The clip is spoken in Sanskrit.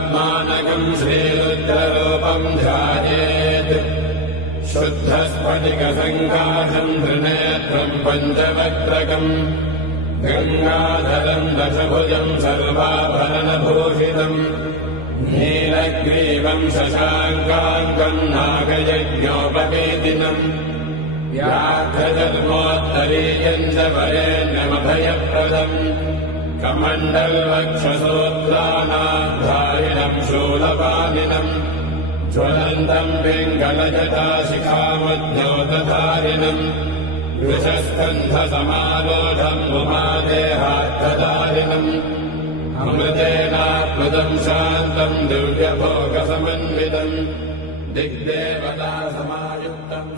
पद्मानकम् श्रीरुद्ररूपम् ध्यायेत् शुद्धस्फटिकसङ्काशम् त्रिनेत्रम् पञ्चवक्त्रकम् गङ्गाधरम् दशभुजम् सर्वाभरणभूषितम् नीलग्रीवम् शशाङ्काङ्कम् नागयज्ञोपवेदिनम् व्याघ्रधर्मोत्तरीयम् च वरेण्यमभयप्रदम् कमण्डलवक्षसोत्थानाधारिणम् शूलपाणिनम् ज्वलन्तम् पिङ्गलजटाशिखामज्ञोतधारिणम् वृषस्कन्धसमारोढम् उमादेहार्थधारिणम् अमृतेनाप्लुतम् शान्तम् दिव्यभोगसमन्वितम् दिग्देवतासमायुक्तम्